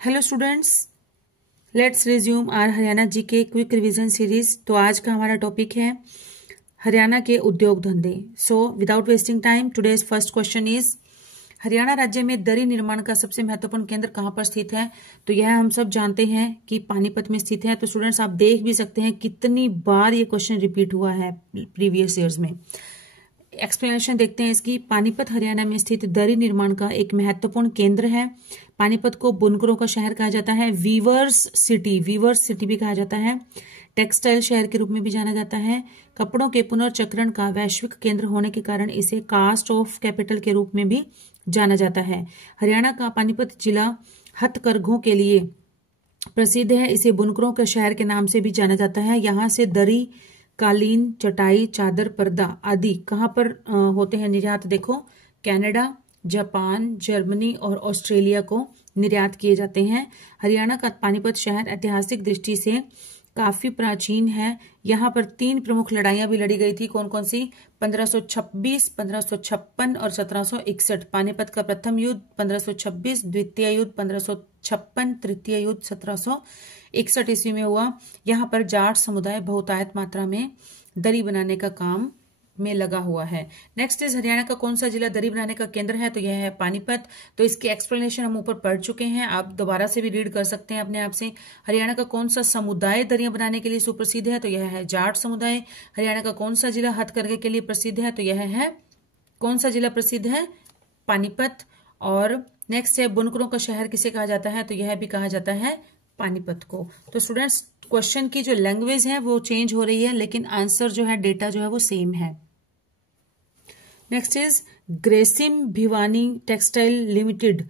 Hello students, let's resume our Haryana GK quick revision series. तो आज का हमारा टॉपिक है हरियाणा के उद्योग धंधे। So without wasting time, today's first question is Haryana राज्य में दरी निर्माण का सबसे महत्वपूर्ण केंद्र कहां पर स्थित है। तो यह हम सब जानते हैं कि पानीपत में स्थित है। तो स्टूडेंट्स आप देख भी सकते हैं कितनी बार ये क्वेश्चन रिपीट हुआ है प्रीवियस ईयर्स में। एक्सप्लेनेशन देखते हैं इसकी। पानीपत हरियाणा में स्थित दरी निर्माण का एक महत्वपूर्ण केंद्र है। पानीपत को बुनकरों का शहर कहा जाता है। वीवर्स सिटी भी कहा जाता है। टेक्सटाइल शहर के रूप में भी जाना जाता है। कपड़ों के पुनर्चक्रण का वैश्विक केंद्र होने के कारण इसे कास्ट ऑफ कैपिटल के रूप में भी जाना जाता है। हरियाणा का पानीपत जिला हथकरघों के लिए प्रसिद्ध है। इसे बुनकरों के शहर के नाम से भी जाना जाता है। यहाँ से दरी, कालीन, चटाई, चादर, पर्दा आदि कहाँ पर होते हैं निर्यात? देखो, कनाडा, जापान, जर्मनी और ऑस्ट्रेलिया को निर्यात किए जाते हैं। हरियाणा का पानीपत शहर ऐतिहासिक दृष्टि से काफी प्राचीन है। यहाँ पर 3 प्रमुख लड़ाइयां भी लड़ी गई थी। कौन कौन सी? 1526, 1556 और 1761। पानीपत का प्रथम युद्ध 1526, द्वितीय युद्ध 1556, तृतीय युद्ध 1761 ईस्वी में हुआ। यहाँ पर जाट समुदाय बहुतायत मात्रा में दरी बनाने का काम में लगा हुआ है। नेक्स्ट इज हरियाणा का कौन सा जिला दरी बनाने का केंद्र है? तो यह है पानीपत। तो इसकी एक्सप्लेनेशन हम ऊपर पढ़ चुके हैं, आप दोबारा से भी रीड कर सकते हैं अपने आप से। हरियाणा का कौन सा समुदाय दरियां बनाने के लिए सुप्रसिद्ध है? तो यह है जाट समुदाय। हरियाणा का कौन सा जिला हथकरघे के लिए प्रसिद्ध है? तो यह है, कौन सा जिला प्रसिद्ध है? पानीपत। और नेक्स्ट है बुनकरों का शहर किसे कहा जाता है? तो यह भी कहा जाता है पानीपत को। तो स्टूडेंट्स, क्वेश्चन की जो लैंग्वेज है वो चेंज हो रही है, लेकिन आंसर जो है, डेटा जो है वो सेम है। Next is Grasim Bhiwani textile limited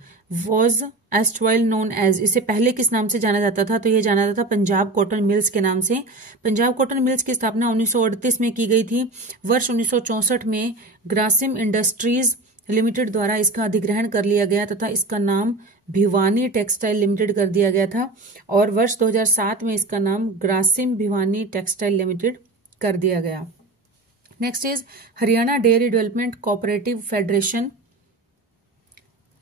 was erstwhile known as. इसे पहले किस नाम से जाना जाता था? तो ये जाना जाता था पंजाब कॉटन मिल्स के नाम से। पंजाब कॉटन मिल्स की स्थापना 1938 में की गई थी। वर्ष 1964 में ग्रासिम इंडस्ट्रीज लिमिटेड द्वारा इसका अधिग्रहण कर लिया गया तथा इसका नाम भिवानी टेक्सटाइल लिमिटेड कर दिया गया था। और वर्ष 2007 में इसका नाम ग्रासिम भिवानी टेक्सटाइल लिमिटेड कर दिया गया। Next is Haryana dairy development cooperative federation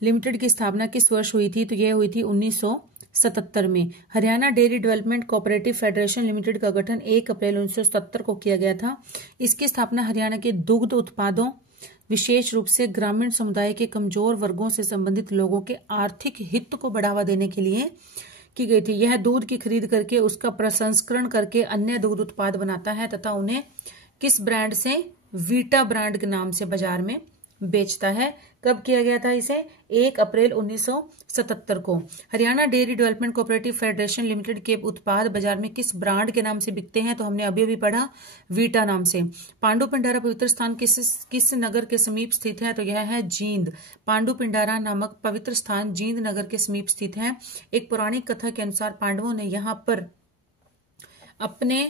limited की स्थापना किस वर्ष हुई थी? तो यह हुई थी 1977 में। Haryana dairy development cooperative federation limited का गठन 1 अप्रैल 1977 को किया गया था। इसकी स्थापना हरियाणा के दुग्ध उत्पादों, विशेष रूप से ग्रामीण समुदाय के कमजोर वर्गों से संबंधित लोगों के आर्थिक हित को बढ़ावा देने के लिए की गई थी। यह दूध की खरीद करके उसका प्रसंस्करण करके अन्य दुग्ध उत्पाद बनाता है तथा उन्हें किस ब्रांड से? वीटा ब्रांड के नाम से बाजार में बेचता है। कब किया गया था इसे? 1 अप्रैल 1977 को। Haryana dairy development cooperative federation limited के उत्पाद बाजार में किस ब्रांड के नाम से बिकते हैं? तो हमने अभी अभी पढ़ा, वीटा नाम से। पांडु पिंडारा पवित्र स्थान किस नगर के समीप स्थित है? तो यह है जींद। पांडु पिंडारा नामक पवित्र स्थान जींद नगर के समीप स्थित है। एक पौराणिक कथा के अनुसार पांडवों ने यहाँ पर अपने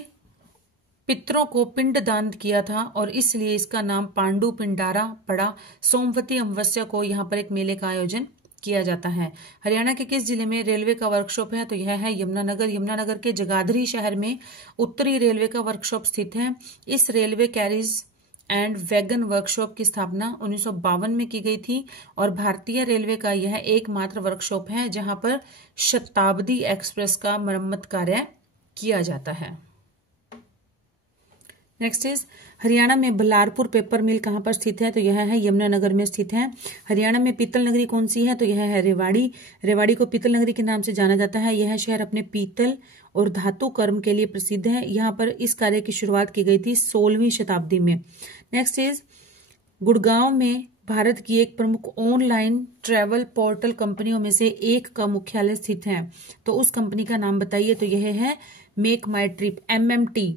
पितरों को पिंड दान किया था और इसलिए इसका नाम पांडु पिंडारा पड़ा। सोमवती अमावस्या को यहाँ पर एक मेले का आयोजन किया जाता है। हरियाणा के किस जिले में रेलवे का वर्कशॉप है? तो यह है यमुनानगर। यमुनानगर के जगाधरी शहर में उत्तरी रेलवे का वर्कशॉप स्थित है। इस railway carriage and wagon workshop की स्थापना 1952 में की गई थी और भारतीय रेलवे का यह एकमात्र वर्कशॉप है जहां पर शताब्दी एक्सप्रेस का मरम्मत कार्य किया जाता है। नेक्स्ट इज हरियाणा में बल्लारपुर पेपर मिल कहां पर स्थित है? तो यह है यमुनानगर में स्थित है। हरियाणा में पीतल नगरी कौन सी है? तो यह है रेवाड़ी। रेवाड़ी को पीतल नगरी के नाम से जाना जाता है। यह शहर अपने पीतल और धातु कर्म के लिए प्रसिद्ध है। यहाँ पर इस कार्य की शुरुआत की गई थी 16वीं शताब्दी में। नेक्स्ट इज गुड़गांव में भारत की एक प्रमुख ऑनलाइन ट्रैवल पोर्टल कंपनियों में से एक का मुख्यालय स्थित है। तो उस कंपनी का नाम बताइए। तो यह है मेक माई ट्रिप, MMT,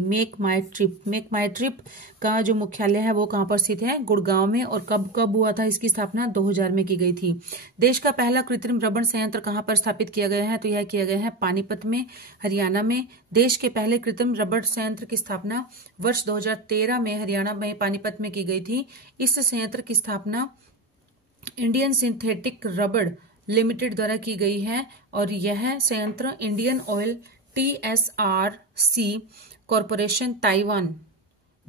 मेक माई ट्रिप का जो मुख्यालय है वो कहां पर स्थित है? गुड़गांव में। और कब हुआ था इसकी स्थापना? 2000 में की गई थी। देश का पहला कृत्रिम रबड़ संयंत्र कहां पर स्थापित किया गया है? तो यह किया गया है पानीपत में, हरियाणा में। देश के पहले कृत्रिम रबड़ संयंत्र की स्थापना वर्ष 2013 में हरियाणा में पानीपत में की गई थी। इस संयंत्र की स्थापना इंडियन सिंथेटिक रबड़ लिमिटेड द्वारा की गई है और यह संयंत्र Indian oil TSRC corporation Taiwan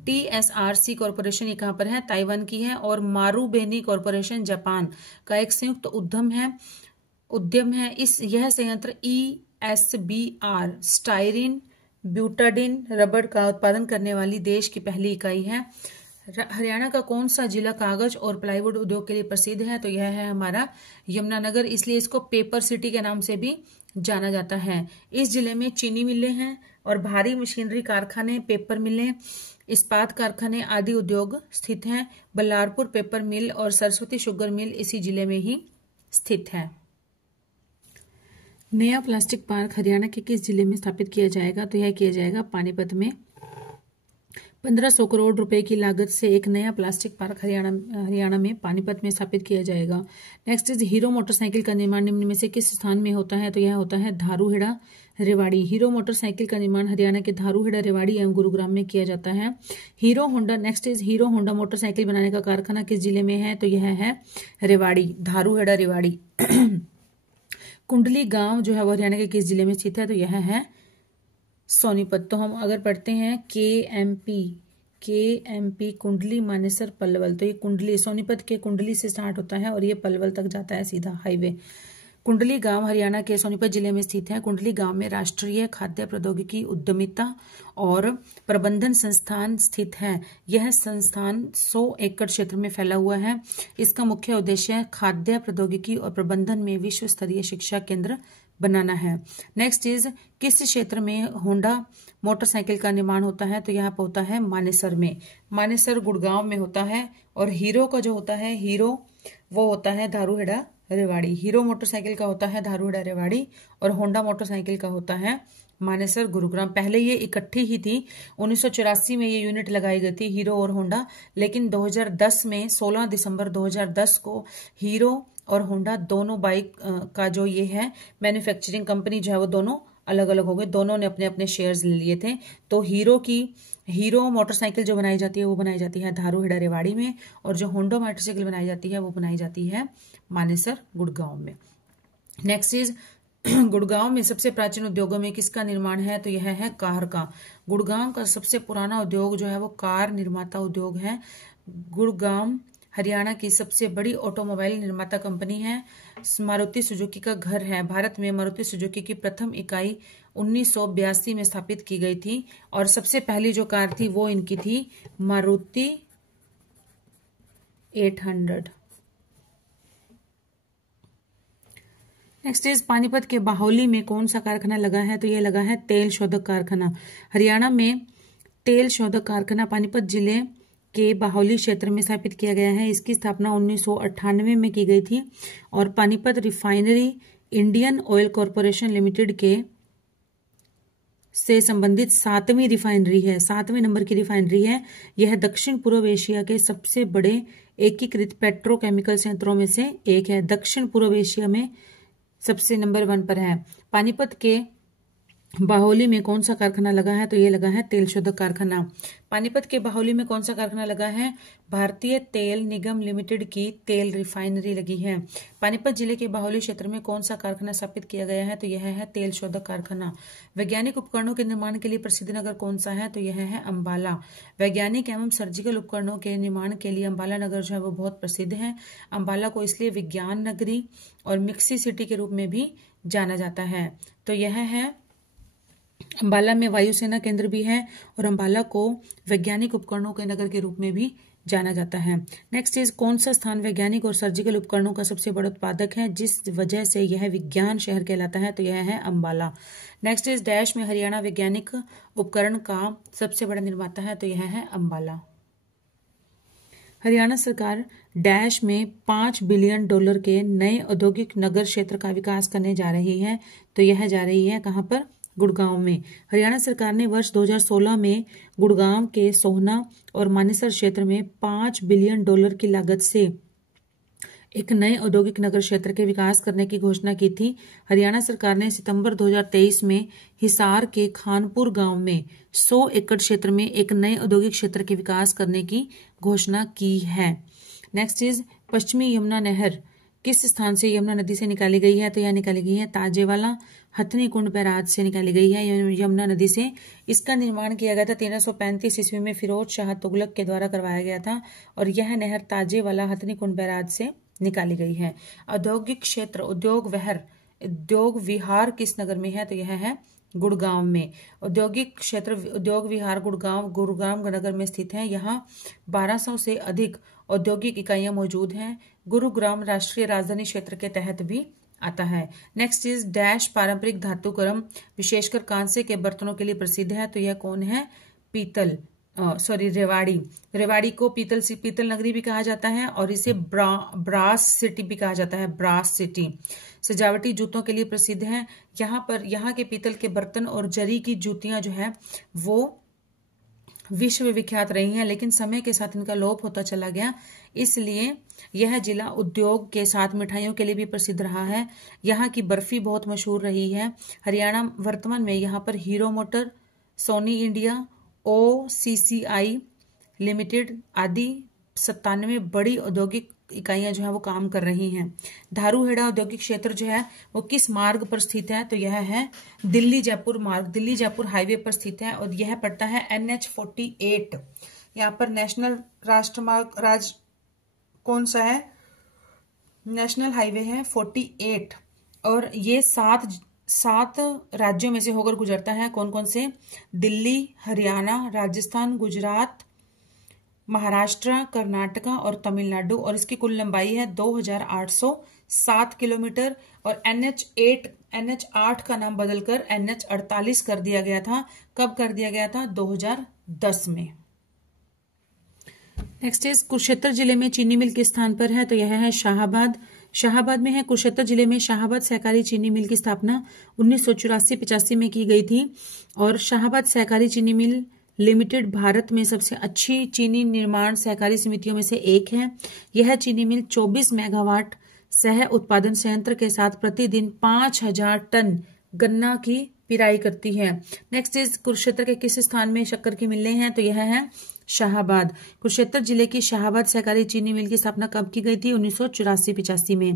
TSRC corporation ये कहाँ पर है, ताइवान की है। और मारुबेनी कॉरपोरेशन जापान का एक संयुक्त उद्यम है। यह संयंत्र ESBR स्टाइरिन ब्यूटाडिन रबर का उत्पादन करने वाली देश की पहली इकाई है। हरियाणा का कौन सा जिला कागज और प्लाईवुड उद्योग के लिए प्रसिद्ध है, तो यह है हमारा यमुनानगर, इसलिए इसको पेपर सिटी के नाम से भी जाना जाता है। इस जिले में चीनी मिलें हैं और भारी मशीनरी कारखाने, पेपर मिलें, इस्पात कारखाने आदि उद्योग स्थित हैं। बल्लारपुर पेपर मिल और सरस्वती शुगर मिल इसी जिले में ही स्थित है। नया प्लास्टिक पार्क हरियाणा के किस जिले में स्थापित किया जाएगा, तो यह किया जाएगा पानीपत में। 1500 करोड़ रुपए की लागत से एक नया प्लास्टिक पार्क हरियाणा में पानीपत में स्थापित किया जाएगा। नेक्स्ट इज हीरो मोटरसाइकिल का निर्माण निम्न में से किस स्थान में होता है, तो यह होता है धारूहेड़ा रेवाड़ी। हीरो मोटरसाइकिल का निर्माण हरियाणा के धारूहेड़ा रेवाड़ी एवं गुरुग्राम में किया जाता है। Hero Honda next is hero Honda motorcycle बनाने का कारखाना किस जिले में है, तो यह है रेवाड़ी, धारूहेड़ा रेवाड़ी। कुंडली गांव जो है वो हरियाणा के किस जिले में स्थित है, तो यह है सोनीपत। तो हम अगर पढ़ते हैं KMP कुंडली मानेसर पलवल, तो ये कुंडली सोनीपत के कुंडली से स्टार्ट होता है और ये पलवल तक जाता है सीधा हाईवे। कुंडली गांव हरियाणा के सोनीपत जिले में स्थित है। कुंडली गांव में राष्ट्रीय खाद्य प्रौद्योगिकी उद्यमिता और प्रबंधन संस्थान स्थित है। यह संस्थान 100 एकड़ क्षेत्र में फैला हुआ है। इसका मुख्य उद्देश्य खाद्य प्रौद्योगिकी और प्रबंधन में विश्व स्तरीय शिक्षा केंद्र बनाना है। नेक्स्ट इज किस क्षेत्र में होंडा मोटरसाइकिल का निर्माण होता है, तो यहाँ पर होता है मानेसर में। मानेसर गुड़गांव में होता है। और हीरो का जो होता है हीरो वो होता है धारूहेड़ा रेवाड़ी। हीरो मोटरसाइकिल का होता है धारूहेड़ा रेवाड़ी और होंडा मोटरसाइकिल का होता है मानेसर गुरुग्राम। पहले ये इकट्ठी ही थी, 1984 में ये यूनिट लगाई गई थी हीरो और होंडा, लेकिन 2010 में 16 दिसंबर 2010 को हीरो और होंडा दोनों बाइक का जो ये है मैन्युफैक्चरिंग कंपनी जो है वो दोनों अलग अलग हो गए। दोनों ने अपने अपने शेयर्स ले लिए थे। तो हीरो मोटरसाइकिल जो बनाई जाती है वो बनाई जाती है धारूहेड़ा रेवाड़ी में, और जो होंडा मोटरसाइकिल बनाई जाती है वो बनाई जाती है मानेसर गुड़गांव में। नेक्स्ट इज गुड़गांव में सबसे प्राचीन उद्योगों में किसका निर्माण है, तो यह है कार का। गुड़गांव का सबसे पुराना उद्योग जो है वो कार निर्माता उद्योग है। गुड़गांव हरियाणा की सबसे बड़ी ऑटोमोबाइल निर्माता कंपनी है। मारुति सुजुकी का घर है। भारत में मारुति सुजुकी की प्रथम इकाई 1982 में स्थापित की गई थी और सबसे पहली जो कार थी वो इनकी थी मारुति 800। नेक्स्ट इज पानीपत के बाहोली में कौन सा कारखाना लगा है, तो यह लगा है तेल शोधक कारखाना। हरियाणा में तेल शोधक कारखाना पानीपत जिले के बाहोली क्षेत्र में स्थापित किया गया है। इसकी स्थापना 1998 में की गई थी और Panipat refinery Indian oil corporation limited के से संबंधित 7वीं रिफाइनरी है, 7वें नंबर की रिफाइनरी है। यह दक्षिण पूर्व एशिया के सबसे बड़े एकीकृत पेट्रोकेमिकल संयंत्रों में से एक है। दक्षिण पूर्व एशिया में सबसे नंबर 1 पर है। पानीपत के बाहोली में कौन सा कारखाना लगा है, तो ये लगा है तेल शोधक कारखाना। पानीपत के बाहोली में कौन सा कारखाना लगा है, भारतीय तेल निगम लिमिटेड की तेल रिफाइनरी लगी है। पानीपत जिले के बाहोली क्षेत्र में कौन सा कारखाना स्थापित किया गया है, तो यह है तेल शोधक कारखाना। वैज्ञानिक उपकरणों के निर्माण के लिए प्रसिद्ध नगर कौन सा है, तो यह है अंबाला। वैज्ञानिक एवं सर्जिकल उपकरणों के निर्माण के लिए अंबाला नगर जो है वो बहुत प्रसिद्ध है। अंबाला को इसलिए विज्ञान नगरी और मिक्सी सिटी के रूप में भी जाना जाता है। तो यह है अंबाला में वायुसेना केंद्र भी है और अंबाला को वैज्ञानिक उपकरणों के नगर के रूप में भी जाना जाता है। नेक्स्ट इज कौन सा स्थान वैज्ञानिक और सर्जिकल उपकरणों का सबसे बड़ा उत्पादक है, जिस वजह से यह विज्ञान शहर कहलाता है, तो यह है अंबाला। नेक्स्ट इज डैश में हरियाणा वैज्ञानिक उपकरण का सबसे बड़ा निर्माता है, तो यह है अंबाला। हरियाणा सरकार डैश में $5 बिलियन के नए औद्योगिक नगर क्षेत्र का विकास करने जा रही है, तो यह जा रही है कहां पर, गुड़गांव में। हरियाणा सरकार ने वर्ष 2016 में गुड़गांव के सोहना और मानेसर क्षेत्र में $5 बिलियन की लागत से एक नए औद्योगिक नगर क्षेत्र के विकास करने की घोषणा की थी। हरियाणा सरकार ने सितंबर 2023 में हिसार के खानपुर गांव में 100 एकड़ क्षेत्र में एक नए औद्योगिक क्षेत्र के विकास करने की घोषणा की है। नेक्स्ट इज पश्चिमी यमुना नहर किस स्थान से यमुना नदी से निकाली गई है? तो यह निकाली गई है ताजेवाला हथनी कुंड बैराज से निकाली गई है यमुना नदी से। इसका निर्माण किया गया था 1335 ईस्वी में फिरोज शाह तुगलक के द्वारा करवाया गया था और यह नहर ताजेवाला हथनी कुंड बैराज से निकाली गई है। औद्योगिक क्षेत्र उद्योग विहार किस नगर में है? तो यह है गुड़गांव में। औद्योगिक क्षेत्र उद्योग विहार गुरुग्राम नगर में स्थित है। यहाँ 1200 से अधिक औद्योगिक इकाइयां मौजूद हैं। गुरुग्राम राष्ट्रीय राजधानी क्षेत्र के तहत भी आता है। नेक्स्ट इज डैश पारंपरिक धातुकर्म विशेषकर कांसे के बर्तनों के लिए प्रसिद्ध है। तो यह कौन है? रेवाड़ी। रेवाड़ी को पीतल नगरी भी कहा जाता है और इसे ब्रास सिटी भी कहा जाता है, ब्रास सिटी। सजावटी जूतों के लिए प्रसिद्ध है। यहाँ के पीतल के बर्तन और जरी की जूतियां जो है वो विश्व विख्यात रही हैं, लेकिन समय के साथ इनका लोप होता चला गया। इसलिए यह जिला उद्योग के साथ मिठाइयों के लिए भी प्रसिद्ध रहा है। यहाँ की बर्फी बहुत मशहूर रही है। हरियाणा वर्तमान में यहाँ पर hero Motor, Sony India, OCCI limited आदि 97 बड़ी औद्योगिक इकाइयां जो है वो काम कर रही हैं। धारूहेड़ा औद्योगिक क्षेत्र जो है वो किस मार्ग पर स्थित है? तो यह है दिल्ली जयपुर मार्ग, दिल्ली जयपुर हाईवे पर स्थित है और यह पड़ता है NH48। यहाँ पर नेशनल राष्ट्रमार्ग कौन सा है? नेशनल हाईवे है 48 और ये सात राज्यों में से होकर गुजरता है। कौन कौन से? दिल्ली, हरियाणा, राजस्थान, गुजरात, महाराष्ट्र, कर्नाटका और तमिलनाडु और इसकी कुल लंबाई है 2807 किलोमीटर। और NH8 का नाम बदलकर NH48 कर दिया गया था। कब कर दिया गया था? 2010 में। नेक्स्ट इज कुरुक्षेत्र जिले में चीनी मिल किस स्थान पर है? तो यह है शाहाबाद में है। कुरुक्षेत्र जिले में शाहाबाद सहकारी चीनी मिल की स्थापना 1984-85 में की गई थी और शाहाबाद सहकारी चीनी मिल लिमिटेड भारत में सबसे अच्छी चीनी निर्माण सहकारी समितियों में से एक है। यह चीनी मिल 24 मेगावाट सह उत्पादन संयंत्र के साथ प्रतिदिन 5000 टन गन्ना की पिराई करती है। नेक्स्ट इज कुरुक्षेत्र के किस स्थान में शक्कर की मिलें हैं? तो यह है शाहाबाद। कुरुक्षेत्र जिले की शाहाबाद सहकारी चीनी मिल की स्थापना कब की गई थी? 1984-85 में।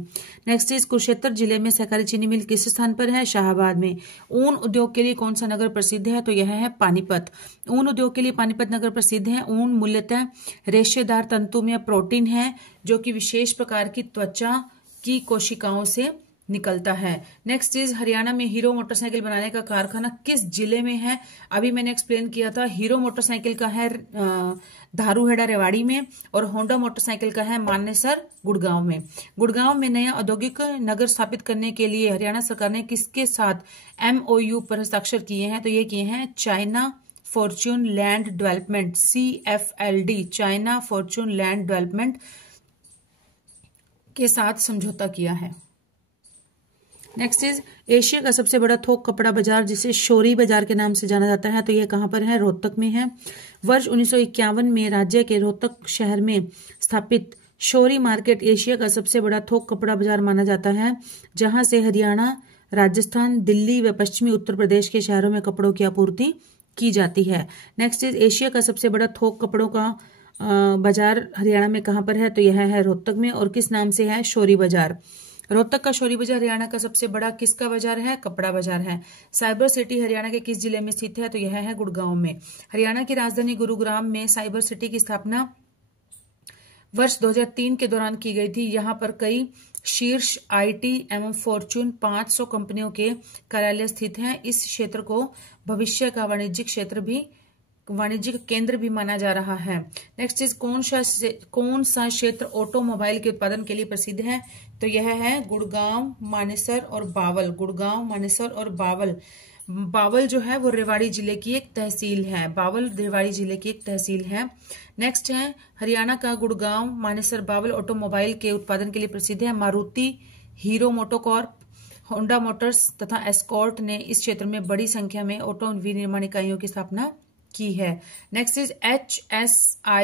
नेक्स्ट इज कुरुक्षेत्र जिले में सहकारी चीनी मिल किस स्थान पर है? शाहाबाद में। ऊन उद्योग के लिए कौन सा नगर प्रसिद्ध है? तो यह है पानीपत। ऊन उद्योग के लिए पानीपत नगर प्रसिद्ध है। ऊन मूल्यतः रेशेदार तंतु में प्रोटीन है जो कि विशेष प्रकार की त्वचा की कोशिकाओं से निकलता है। नेक्स्ट इज हरियाणा में हीरो मोटरसाइकिल बनाने का कारखाना किस जिले में है? अभी मैंने एक्सप्लेन किया था। हीरो मोटरसाइकिल का है धारूहेड़ा रेवाड़ी में और होंडा मोटरसाइकिल का है मानेसर गुड़गांव में। गुड़गांव में नया औद्योगिक नगर स्थापित करने के लिए हरियाणा सरकार ने किसके साथ MOU पर हस्ताक्षर किए हैं? तो ये किए हैं China Fortune land development, CFLD, China Fortune land development के साथ समझौता किया है। नेक्स्ट इज एशिया का सबसे बड़ा थोक कपड़ा बाजार जिसे शोरी बाजार के नाम से जाना जाता है, तो यह कहां पर है? रोहतक में है। वर्ष 1951 में राज्य के रोहतक शहर में स्थापित शोरी मार्केट एशिया का सबसे बड़ा थोक कपड़ा बाजार माना जाता है, जहां से हरियाणा, राजस्थान, दिल्ली व पश्चिमी उत्तर प्रदेश के शहरों में कपड़ों की आपूर्ति की जाती है। नेक्स्ट इज एशिया का सबसे बड़ा थोक कपड़ों का बाजार हरियाणा में कहां पर है? तो यह है रोहतक में और किस नाम से है? शोरी बाजार। रोहतक का शोरी बाजार हरियाणा का सबसे बड़ा किसका बाजार है? कपड़ा बाजार है। साइबर सिटी हरियाणा के किस जिले में स्थित है? तो यह है गुड़गांव में। हरियाणा की राजधानी गुरुग्राम में साइबर सिटी की स्थापना वर्ष 2003 के दौरान की गई थी। यहाँ पर कई शीर्ष IT एवं फॉर्च्यून 500 कंपनियों के कार्यालय स्थित हैं। इस क्षेत्र को भविष्य का वाणिज्यिक केंद्र भी माना जा रहा है। नेक्स्ट इज कौन सा क्षेत्र ऑटोमोबाइल के उत्पादन के लिए प्रसिद्ध है? तो यह है गुड़गांव, मानेसर और बावल। गुड़गांव, मानेसर और बावल। बावल जो है वो रेवाड़ी जिले की एक तहसील है। बावल रेवाड़ी जिले की एक तहसील है। नेक्स्ट है हरियाणा का गुड़गांव, मानेसर, बावल ऑटोमोबाइल के उत्पादन के लिए प्रसिद्ध है। Maruti, hero MotoCorp, Honda Motors तथा एस्कॉर्ट ने इस क्षेत्र में बड़ी संख्या में ऑटो विनिर्माण इकाइयों की स्थापना की है। Next is HSIDC।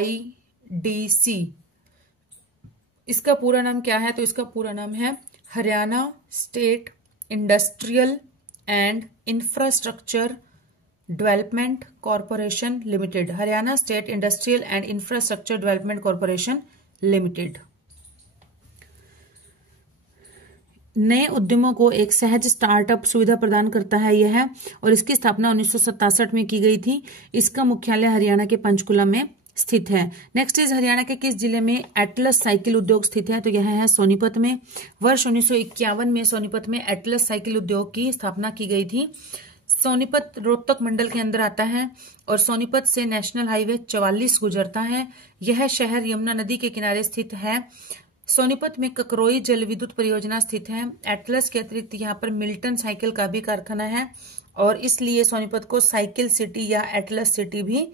इसका पूरा नाम क्या है? तो इसका पूरा नाम है Haryana state industrial and infrastructure development corporation limited. Haryana state industrial and infrastructure development corporation limited. नए उद्यमों को एक सहज स्टार्टअप सुविधा प्रदान करता है यह, और इसकी स्थापना 1967 में की गई थी। इसका मुख्यालय हरियाणा के पंचकुला में स्थित है। नेक्स्ट इज हरियाणा के किस जिले में एटलस साइकिल उद्योग स्थित है? तो यह है सोनीपत में। वर्ष 1951 में सोनीपत में एटलस साइकिल उद्योग की स्थापना की गई थी। सोनीपत रोहतक मंडल के अंदर आता है और सोनीपत से नेशनल हाईवे 44 गुजरता है। यह शहर यमुना नदी के किनारे स्थित है। सोनीपत में ककरोई जल विद्युत परियोजना स्थित है। एटलस के अतिरिक्त यहाँ पर मिल्टन साइकिल का भी कारखाना है और इसलिए सोनीपत को साइकिल सिटी या एटलस सिटी भी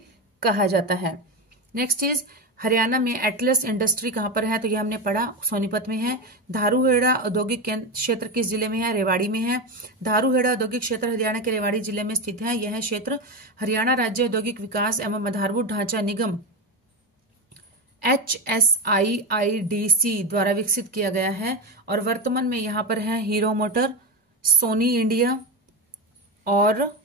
कहा जाता है। नेक्स्ट इज हरियाणा में एटलस इंडस्ट्री कहां पर है? तो यह हमने पढ़ा, सोनीपत में है। धारूहेड़ा औद्योगिक क्षेत्र किस जिले में है? रेवाड़ी में है। धारूहेड़ा औद्योगिक क्षेत्र हरियाणा के रेवाड़ी जिले में स्थित है। यह क्षेत्र हरियाणा राज्य औद्योगिक विकास एवं आधारभूत ढांचा निगम HSIIDC द्वारा विकसित किया गया है और वर्तमान में यहाँ पर है हीरो मोटर, सोनी इंडिया और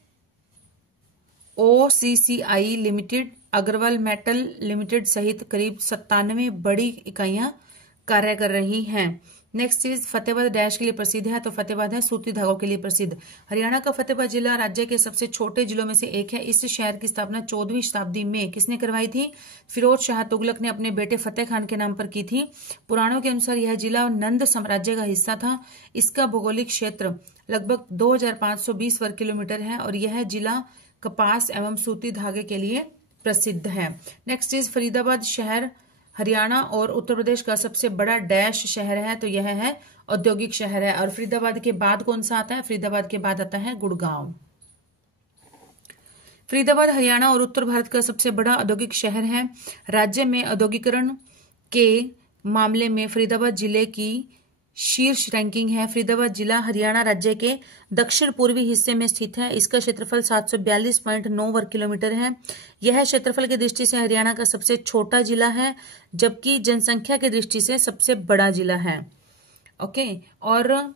OCCI लिमिटेड, अग्रवाल मेटल लिमिटेड सहित करीब 97 बड़ी इकाइयां कार्य कर रही हैं। नेक्स्ट इज फतेहाबाद डैश के लिए प्रसिद्ध है? तो फतेहाबाद है सूती धागों के लिए प्रसिद्ध। हरियाणा का फतेहाबाद जिला राज्य के सबसे छोटे जिलों में से एक है। इस शहर की स्थापना 14वीं शताब्दी में किसने करवाई थी? फिरोज शाह तुगलक ने अपने बेटे फतेह खान के नाम पर की थी। पुराणों के अनुसार यह जिला नंद साम्राज्य का हिस्सा था। इसका भौगोलिक क्षेत्र लगभग 2520 वर्ग किलोमीटर है और यह जिला कपास एवं सूती धागे के लिए प्रसिद्ध है। नेक्स्ट इज फरीदाबाद शहर हरियाणा और उत्तर प्रदेश का सबसे बड़ा डैश शहर है? तो यह है औद्योगिक शहर है। और फरीदाबाद के बाद कौन सा आता है? फरीदाबाद के बाद आता है गुड़गांव। फरीदाबाद हरियाणा और उत्तर भारत का सबसे बड़ा औद्योगिक शहर है। राज्य में औद्योगिकरण के मामले में फरीदाबाद जिले की शीर्ष रैंकिंग है। फरीदाबाद जिला हरियाणा राज्य के दक्षिण पूर्वी हिस्से में स्थित है। इसका क्षेत्रफल 742.9 वर्ग किलोमीटर है। यह क्षेत्रफल की दृष्टि से हरियाणा का सबसे छोटा जिला है जबकि जनसंख्या की दृष्टि से सबसे बड़ा जिला है। ओके, और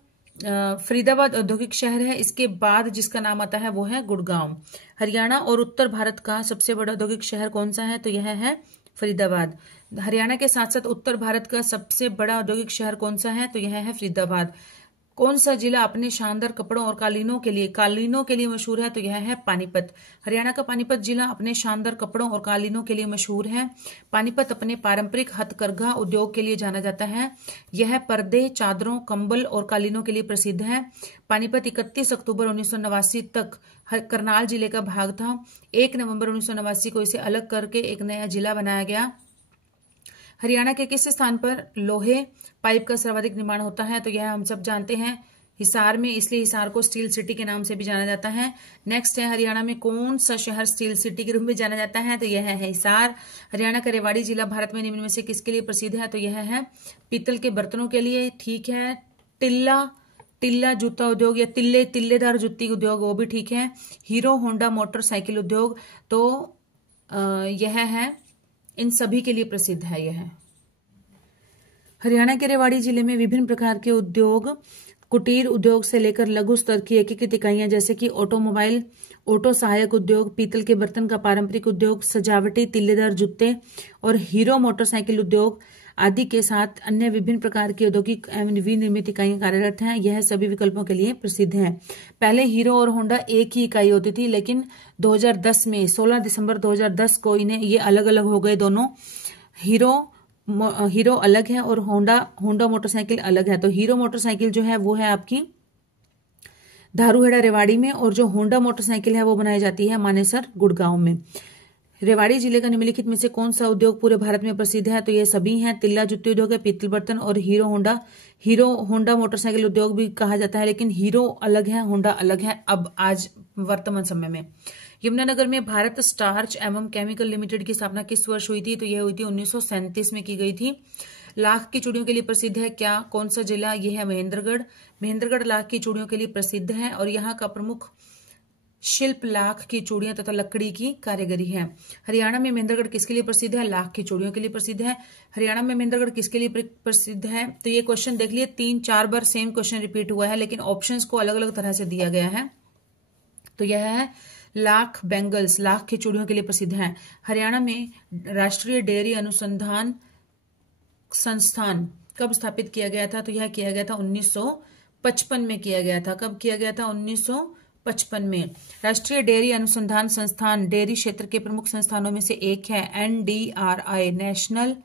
फरीदाबाद औद्योगिक शहर है। इसके बाद जिसका नाम आता है वो है गुड़गांव। हरियाणा और उत्तर भारत का सबसे बड़ा औद्योगिक शहर कौन सा है? तो यह है फरीदाबाद। हरियाणा के साथ साथ उत्तर भारत का सबसे बड़ा औद्योगिक शहर कौन सा है? तो यह है फरीदाबाद। कौन सा जिला अपने शानदार कपड़ों और कालीनों के लिए मशहूर है? तो यह है पानीपत। हरियाणा का पानीपत जिला अपने शानदार कपड़ों और कालीनों के लिए मशहूर है। पानीपत अपने पारंपरिक हथकरघा उद्योग के लिए जाना जाता है। यह पर्दे, चादरों, कंबल और कालीनों के लिए प्रसिद्ध है। पानीपत 31 अक्टूबर 1989 तक करनाल जिले का भाग था। 1 नवंबर 1989 को इसे अलग करके एक नया जिला बनाया गया। हरियाणा के किस स्थान पर लोहे पाइप का सर्वाधिक निर्माण होता है? तो यह हम सब जानते हैं हिसार में, इसलिए हिसार को स्टील सिटी के नाम से भी जाना जाता है। नेक्स्ट है हरियाणा में कौन सा शहर स्टील सिटी के रूप में जाना जाता है? तो यह है हिसार। हरियाणा का रेवाड़ी जिला भारत में निम्न में से किसके लिए प्रसिद्ध है? तो यह है पीतल के बर्तनों के लिए। ठीक है, टिल्ला जूता उद्योग या तिल्लेदार जुत्ती उद्योग, वो भी ठीक है। हीरो होंडा मोटरसाइकिल उद्योग, तो यह है इन सभी के लिए प्रसिद्ध है। यह हरियाणा के रेवाड़ी जिले में विभिन्न प्रकार के उद्योग, कुटीर उद्योग से लेकर लघु स्तर की एकीकृत इकाइयां जैसे कि ऑटोमोबाइल, ऑटो सहायक उद्योग, पीतल के बर्तन का पारंपरिक उद्योग, सजावटी तिल्लेदार जूते और हीरो मोटरसाइकिल उद्योग आदि के साथ अन्य विभिन्न प्रकार की औद्योगिक एवं विनिर्मित इकाइयां कार्यरत हैं। यह सभी विकल्पों के लिए प्रसिद्ध हैं। पहले हीरो और होंडा एक ही इकाई होती थी, लेकिन 2010 में 16 दिसंबर 2010 को इन्हें ये अलग अलग हो गए दोनों। हीरो अलग है और होंडा मोटरसाइकिल अलग है। तो हीरो मोटरसाइकिल जो है वो है आपकी धारूहेड़ा रेवाड़ी में, और जो होंडा मोटरसाइकिल है वो बनाई जाती है मानेसर गुड़गांव में। रेवाड़ी जिले का निम्नलिखित में से कौन सा उद्योग पूरे भारत में प्रसिद्ध है? तो ये सभी हैं। तिल्ला जुत्ती उद्योग है, पीतल बर्तन और हीरो होंडा मोटरसाइकिल उद्योग भी कहा जाता है, लेकिन हीरो अलग है, होंडा अलग है अब आज वर्तमान समय में। यमुनानगर में भारत स्टार्च एवं केमिकल लिमिटेड की स्थापना किस वर्ष हुई थी? तो यह हुई थी 1937 में की गई थी। लाख की चूड़ियों के लिए प्रसिद्ध है क्या? कौन सा जिला? यह है महेंद्रगढ़ लाख की चूड़ियों के लिए प्रसिद्ध है और यहाँ का प्रमुख शिल्प लाख की चूड़ियां तथा लकड़ी की कारीगरी है। हरियाणा में महेंद्रगढ़ किसके लिए प्रसिद्ध है? लाख की चूड़ियों के लिए प्रसिद्ध है। हरियाणा में महेंद्रगढ़ किसके लिए प्रसिद्ध है? तो ये क्वेश्चन देख लिए 3-4 बार सेम क्वेश्चन रिपीट हुआ है, लेकिन ऑप्शंस को अलग अलग तरह से दिया गया है। तो यह है लाख बेंगल्स, लाख की चूड़ियों के लिए प्रसिद्ध है। हरियाणा में राष्ट्रीय डेयरी अनुसंधान संस्थान कब स्थापित किया गया था? तो यह किया गया था 19 1955 में किया गया था। कब किया गया था? 1955 में। राष्ट्रीय डेयरी अनुसंधान संस्थान डेयरी क्षेत्र के प्रमुख संस्थानों में से एक है। NDRI, national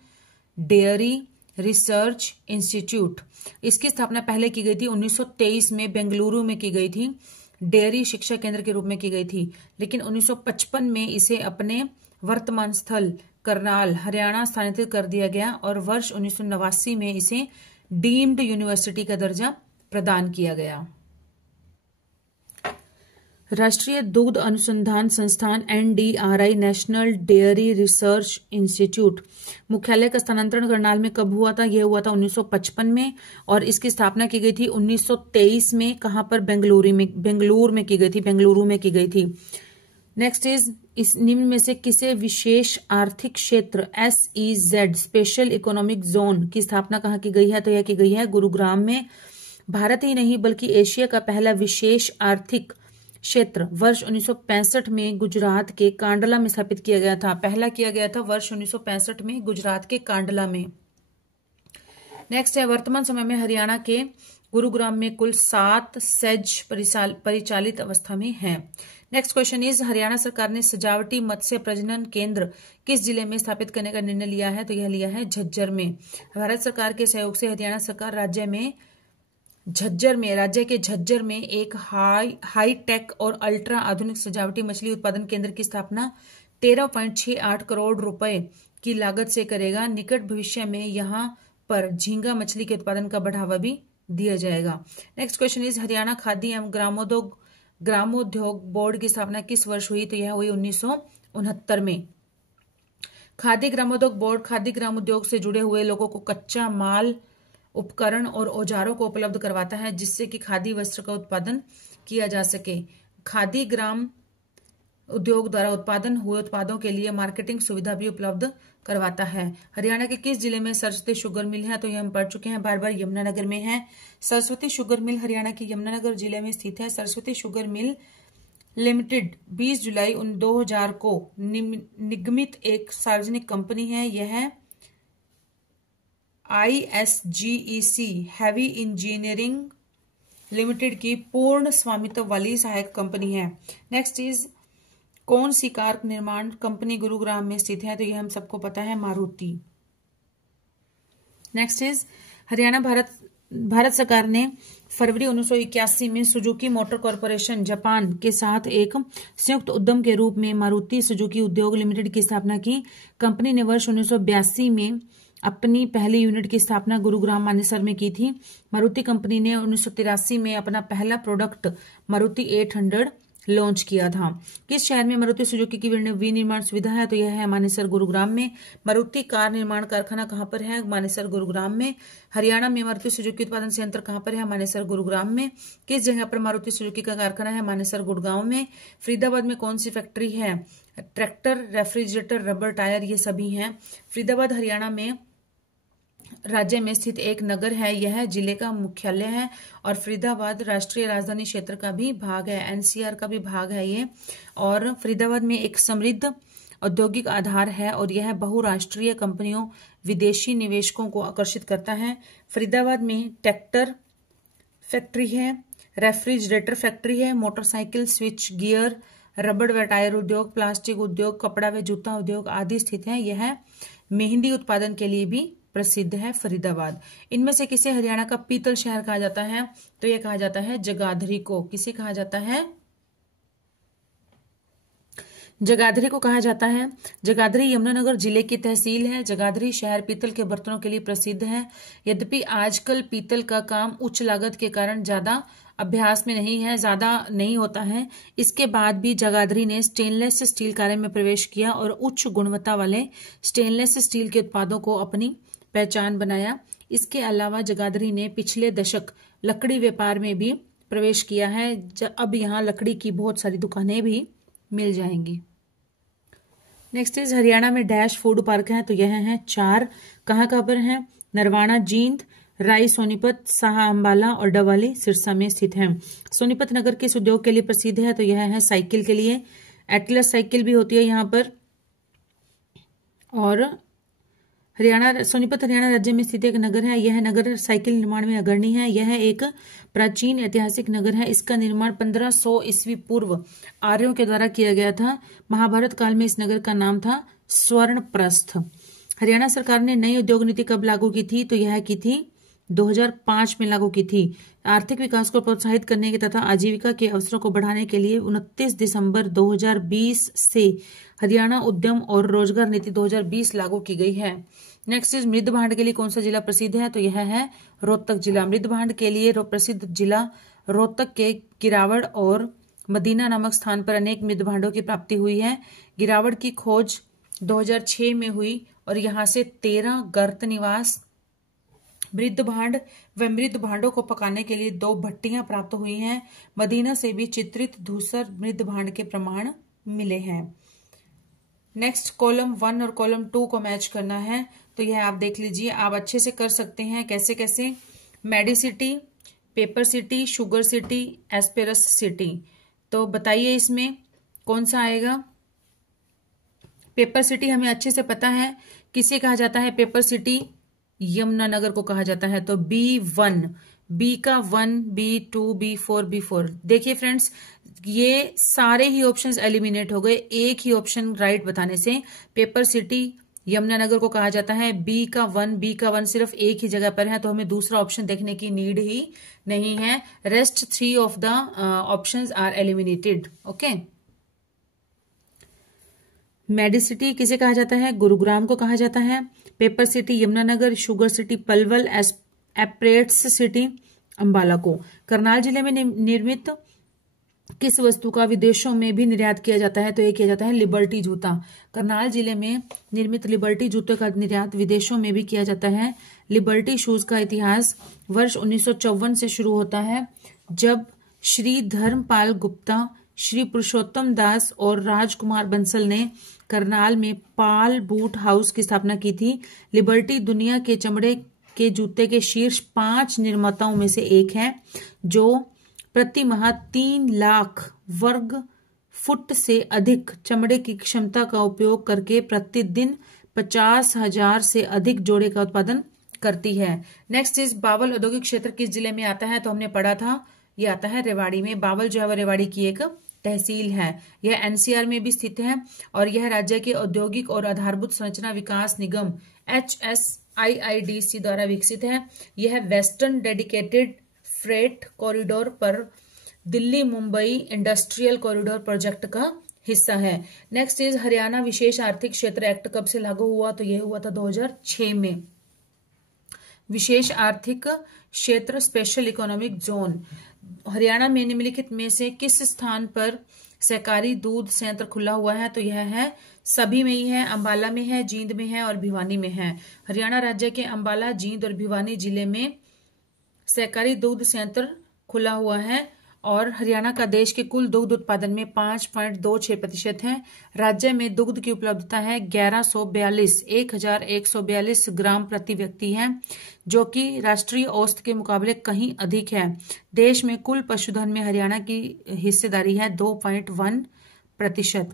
dairy research institute. इसकी स्थापना पहले की गई थी 1923 में, बेंगलुरु में की गई थी। डेयरी शिक्षा केंद्र के रूप में की गई थी, लेकिन 1955 में इसे अपने वर्तमान स्थल करनाल, हरियाणा स्थानांतरित कर दिया गया और वर्ष 1989 में इसे डीम्ड यूनिवर्सिटी का दर्जा प्रदान किया गया। राष्ट्रीय दुग्ध अनुसंधान संस्थान NDRI, national dairy research institute, मुख्यालय का स्थानांतरण करनाल में कब हुआ था? यह हुआ था 1955 में और इसकी स्थापना की गई थी 1923 में। कहां पर? बेंगलुरु में की गई थी, बेंगलुरु में की गई थी। नेक्स्ट इज, इस निम्न में से किसे विशेष आर्थिक क्षेत्र SEZ, स्पेशल इकोनॉमिक जोन की स्थापना कहाँ की गई है? तो यह की गई है गुरुग्राम में। भारत ही नहीं बल्कि एशिया का पहला विशेष आर्थिक क्षेत्र वर्ष 1965 में गुजरात के कांडला में स्थापित किया गया था। पहला किया गया था वर्ष 1965 में गुजरात के कांडला में। नेक्स्ट है, वर्तमान समय में हरियाणा के गुरुग्राम में कुल 7 सेज परिचालित अवस्था में हैं। नेक्स्ट क्वेश्चन इज, हरियाणा सरकार ने सजावटी मत्स्य प्रजनन केंद्र किस जिले में स्थापित करने का निर्णय लिया है? तो यह लिया है झज्जर में। भारत सरकार के सहयोग से हरियाणा सरकार राज्य के झज्जर में एक हाई टेक और अल्ट्रा आधुनिक सजावटी मछली उत्पादन केंद्र की स्थापना 13.68 करोड़ रुपए की लागत से करेगा। निकट भविष्य में यहां पर झींगा मछली के उत्पादन का बढ़ावा भी दिया जाएगा। Next question is, Haryana khadi एवं ग्रामोद्योग बोर्ड की स्थापना किस वर्ष हुई? तो यह हुई 1969 में। खादी ग्रामोद्योग बोर्ड खादी ग्रामोद्योग से जुड़े हुए लोगों को कच्चा माल, उपकरण और औजारों को उपलब्ध करवाता है, जिससे कि खादी वस्त्र का उत्पादन किया जा सके। खादी ग्राम उद्योग द्वारा उत्पादन हुए उत्पादों के लिए मार्केटिंग सुविधा भी उपलब्ध करवाता है। हरियाणा के किस जिले में सरस्वती शुगर मिल है? तो ये हम पढ़ चुके हैं बार बार, यमुनानगर में है। सरस्वती शुगर मिल हरियाणा के यमुनानगर जिले में स्थित है। सरस्वती शुगर मिल लिमिटेड 20 जुलाई 2000 को निगमित एक सार्वजनिक कंपनी है। यह ISGEC हैवी इंजीनियरिंग लिमिटेड की पूर्ण स्वामित्व वाली सहायक कंपनी है। नेक्स्ट इज, कौन सी कार निर्माण कंपनी गुरुग्राम में स्थित है? तो यह हम सबको पता है, मारुति। नेक्स्ट इज, हरियाणा भारत सरकार ने फरवरी 1981 में सुजुकी मोटर कॉर्पोरेशन जापान के साथ एक संयुक्त उद्यम के रूप में मारुति सुजुकी उद्योग लिमिटेड की स्थापना की। कंपनी ने वर्ष 1982 में अपनी पहली यूनिट की स्थापना गुरुग्राम मानेसर में की थी। मारुति कंपनी ने 1983 में अपना पहला प्रोडक्ट मारुति 800 लॉन्च किया था। किस शहर में मारुति सुजुकी की विनिर्माण सुविधा है? तो यह है मानेसर गुरुग्राम में। मारुति कार निर्माण कारखाना कहां पर है? मानेसर गुरुग्राम में। हरियाणा में मारुति सुजुकी उत्पादन संयंत्र कहां पर है? मानेसर गुरुग्राम में। किस जगह पर मारुति सुजुकी का कारखाना है? मानेसर गुड़गांव में। फरीदाबाद में कौन सी फैक्ट्री है? ट्रैक्टर, रेफ्रिजरेटर, रबर, टायर, ये सभी हैं। फरीदाबाद हरियाणा में राज्य में स्थित एक नगर है। यह जिले का मुख्यालय है और फरीदाबाद राष्ट्रीय राजधानी क्षेत्र का भी भाग है, NCR का भी भाग है ये। और फरीदाबाद में एक समृद्ध औद्योगिक आधार है और यह बहुराष्ट्रीय कंपनियों, विदेशी निवेशकों को आकर्षित करता है। फरीदाबाद में ट्रैक्टर फैक्ट्री है, रेफ्रिजरेटर फैक्ट्री है, मोटरसाइकिल, स्विच गियर, रबड़ व टायर उद्योग, प्लास्टिक उद्योग, कपड़ा व जूता उद्योग आदि स्थित है। यह मेहंदी उत्पादन के लिए भी प्रसिद्ध है फरीदाबाद। इनमें से किसे हरियाणा का पीतल शहर कहा जाता है? तो यह कहा जाता है जगाधरी को। किसे कहा जाता है? जगाधरी को कहा जाता है। जगाधरी यमुनानगर जिले की तहसील है। जगाधरी शहर पीतल के बर्तनों के लिए प्रसिद्ध है। यद्यपि आजकल पीतल का काम उच्च लागत के कारण ज्यादा अभ्यास में नहीं है, ज्यादा नहीं होता है। इसके बाद भी जगाधरी ने स्टेनलेस स्टील कार्य में प्रवेश किया और उच्च गुणवत्ता वाले स्टेनलेस स्टील के उत्पादों को अपनी पहचान बनाया। इसके अलावा जगाधरी ने पिछले दशक लकड़ी व्यापार में भी प्रवेश किया है। अब यहाँ लकड़ी की बहुत सारी दुकानें भी मिल जाएंगी। नेक्स्ट इज, हरियाणा में डैश फूड पार्क है। तो यह है 4। कहाँ पर है? नरवाना, जींद, राई, सोनीपत, साहा अंबाला और डवाली सिरसा में स्थित है। सोनीपत नगर किस उद्योग के लिए प्रसिद्ध है? तो यह है साइकिल के लिए। एटलस साइकिल भी होती है यहाँ पर। और सोनीपत हरियाणा राज्य में स्थित एक नगर है। यह नगर साइकिल निर्माण में अग्रणी है। यह एक प्राचीन ऐतिहासिक नगर है। इसका निर्माण 1500 ईस्वी पूर्व आर्यों के द्वारा किया गया था। महाभारत काल में इस नगर का नाम था स्वर्णप्रस्थ। हरियाणा सरकार ने नई उद्योग नीति कब लागू की थी? तो यह की थी 2005 में लागू की थी। आर्थिक विकास को प्रोत्साहित करने के तथा आजीविका के अवसरों को बढ़ाने के लिए 29 दिसंबर 2020 से हरियाणा उद्यम और रोजगार नीति 2020 लागू की गई है। नेक्स्ट इज मृद भांड के लिए कौन सा जिला प्रसिद्ध है? तो यह है रोहतक जिला। मृद भांड के लिए प्रसिद्ध जिला रोहतक के गिरावड़ और मदीना नामक स्थान पर अनेक मृद भांडों की प्राप्ति हुई है। गिरावड़ की खोज 2006 में हुई और यहाँ से 13 गर्त निवास मृद भांड व मृद भांडों को पकाने के लिए 2 भट्टियां प्राप्त हुई हैं। मदीना से भी चित्रित धूसर मृद भांड के प्रमाण मिले हैं। नेक्स्ट कॉलम 1 और कॉलम 2 को मैच करना है, तो यह आप देख लीजिए। आप अच्छे से कर सकते हैं। कैसे कैसे? Medicity, paper city, sugar city, एस्पेरस सिटी। तो बताइए इसमें कौन सा आएगा? पेपर सिटी हमें अच्छे से पता है किसे कहा जाता है। पेपर सिटी यमुनानगर को कहा जाता है। तो B1, बी का 1, B2, B4, B4। देखिए फ्रेंड्स, ये सारे ही ऑप्शंस एलिमिनेट हो गए एक ही ऑप्शन राइट बताने से। पेपर सिटी यमुनानगर को कहा जाता है। बी का 1 सिर्फ एक ही जगह पर है, तो हमें दूसरा ऑप्शन देखने की नीड ही नहीं है। Rest 3 of the options are eliminated. Okay. Medicity किसे कहा जाता है? गुरुग्राम को कहा जाता है। Paper city Yamunanagar, sugar city Palwal, एस्पेरस सिटी अंबाला को। करनाल जिले में निर्मित किस वस्तु का विदेशों में भी निर्यात किया जाता है? तो ये किया जाता है लिबर्टी जूता। करनाल जिले में निर्मित लिबर्टी जूते का निर्यात विदेशों में भी किया जाता है। लिबर्टी शूज का इतिहास वर्ष 1954 से शुरू होता है, जब श्री धर्मपाल गुप्ता, श्री पुरुषोत्तम दास और राजकुमार बंसल ने करनाल में पाल बूट हाउस की स्थापना की थी। लिबर्टी दुनिया के चमड़े के जूते के शीर्ष 5 निर्माताओं में से एक है, जो प्रति माह 3 लाख वर्ग फुट से अधिक चमड़े की क्षमता का उपयोग करके प्रतिदिन 50,000 से अधिक जोड़े का उत्पादन करती है। नेक्स्ट इज बावल औद्योगिक क्षेत्र किस जिले में आता है? तो हमने पढ़ा था, ये आता है रेवाड़ी में। बावल जो है वो रेवाड़ी की एक तहसील है। यह एनसीआर में भी स्थित है और यह राज्य के औद्योगिक और आधारभूत संरचना विकास निगम HSIIDC द्वारा विकसित है। यह वेस्टर्न डेडिकेटेड फ्रेट कॉरिडोर पर Delhi Mumbai industrial corridor project का हिस्सा है। नेक्स्ट इज हरियाणा विशेष आर्थिक क्षेत्र एक्ट कब से लागू हुआ? तो यह हुआ था 2006 में। विशेष आर्थिक क्षेत्र स्पेशल इकोनॉमिक जोन। हरियाणा में निम्नलिखित में से किस स्थान पर सहकारी दूध संयंत्र खुला हुआ है? तो यह है सभी में ही है। अंबाला में है, जींद में है और भिवानी में है। हरियाणा राज्य के अंबाला, जींद और भिवानी जिले में सहकारी दूध संयंत्र खुला हुआ है और हरियाणा का देश के कुल दुग्ध उत्पादन में 5.26% है। राज्य में दुग्ध की उपलब्धता है 1142 ग्राम प्रति व्यक्ति है, जो कि राष्ट्रीय औसत के मुकाबले कहीं अधिक है। देश में कुल पशुधन में हरियाणा की हिस्सेदारी है 2.1%।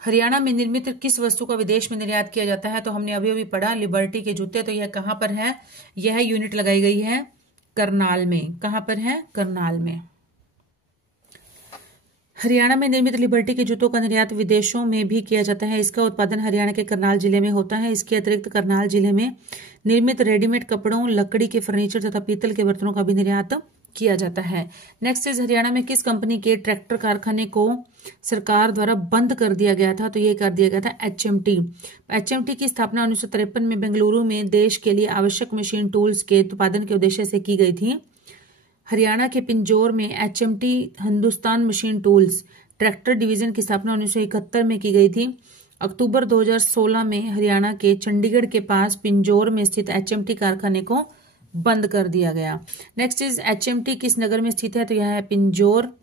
हरियाणा में निर्मित किस वस्तु का विदेश में निर्यात किया जाता है? तो हमने अभी अभी पढ़ा लिबर्टी के जूते। तो यह कहां पर है? यह यूनिट लगाई गई है करनाल में। कहां पर है? करनाल में। हरियाणा में निर्मित लिबर्टी के जूतों का निर्यात विदेशों में भी किया जाता है। इसका उत्पादन हरियाणा के करनाल जिले में होता है। इसके अतिरिक्त करनाल जिले में निर्मित रेडीमेड कपड़ों, लकड़ी के फर्नीचर तथा पीतल के बर्तनों का भी निर्यात किया जाता है। नेक्स्ट इज हरियाणा में किस कंपनी के ट्रैक्टर कारखाने को सरकार द्वारा बंद कर दिया गया था? तो ये कर दिया गया था HMT। HMT की स्थापना 1953 में बेंगलुरु में देश के लिए आवश्यक मशीन टूल्स के उत्पादन के उद्देश्य से की गई थी। हरियाणा के पिंजौर में HMT Hindustan machine tools tractor division की स्थापना 1971 में की गई थी। अक्टूबर 2016 में हरियाणा के चंडीगढ़ के पास पिंजौर में स्थित HMT कारखाने को बंद कर दिया गया। नेक्स्ट इज HMT किस नगर में स्थित है? तो यह है Pinjore.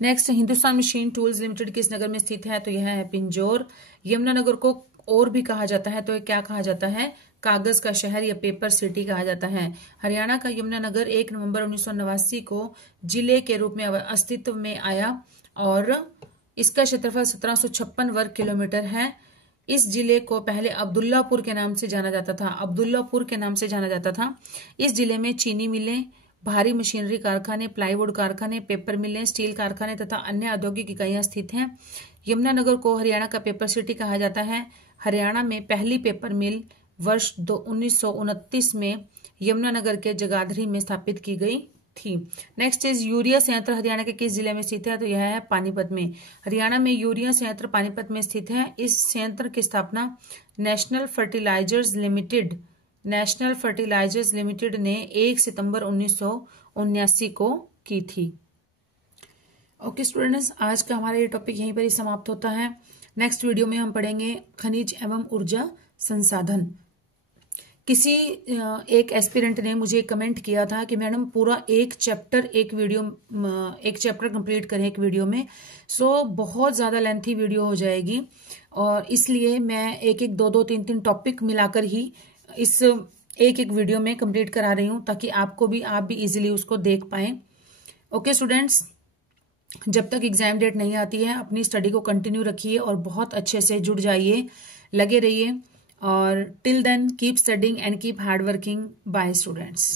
Next Hindustan machine tools limited किस नगर में स्थित है? तो यह है पिंजौर। यमुनानगर को और भी कहा जाता है, तो क्या कहा जाता है? कागज का शहर या पेपर सिटी कहा जाता है। हरियाणा का यमुनानगर 1 नवंबर 1989 को जिले के रूप में अस्तित्व में आया और इसका क्षेत्रफल 1756 वर्ग किलोमीटर है। इस जिले को पहले अब्दुल्लापुर के नाम से जाना जाता था, अब्दुल्लापुर के नाम से जाना जाता था। इस जिले में चीनी मिलें, भारी मशीनरी कारखाने, प्लाईवुड कारखाने, पेपर मिलें, स्टील कारखाने तथा अन्य औद्योगिक इकाइयां स्थित हैं। यमुनानगर को हरियाणा का पेपर सिटी कहा जाता है। हरियाणा में पहली पेपर मिल वर्ष 1929 में यमुनानगर के जगाधरी में स्थापित की गई थी। नेक्स्ट इज यूरिया संयंत्र हरियाणा के किस जिले में स्थित है? तो यह है पानीपत में। हरियाणा में यूरिया संयंत्र पानीपत में स्थित है। इस संयंत्र की स्थापना नेशनल फर्टिलाइजर्स लिमिटेड ने 1 सितंबर 1979 को की थी। ओके स्टूडेंट्स, आज का हमारा ये टॉपिक यहीं पर ही समाप्त होता है। नेक्स्ट वीडियो में हम पढ़ेंगे खनिज एवं ऊर्जा संसाधन। किसी एक एस्पिरेंट ने मुझे कमेंट किया था कि मैडम पूरा एक चैप्टर कंप्लीट करें एक वीडियो में। सो बहुत ज़्यादा लेंथी वीडियो हो जाएगी और इसलिए मैं एक 2 3 टॉपिक मिलाकर ही इस एक वीडियो में कंप्लीट करा रही हूँ, ताकि आप भी इजीली उसको देख पाएं। ओके स्टूडेंट्स, जब तक एग्जाम डेट नहीं आती है अपनी स्टडी को कंटिन्यू रखिए और बहुत अच्छे से जुड़ जाइए, लगे रहिए। और till then keep studying and keep hard working. Bye students.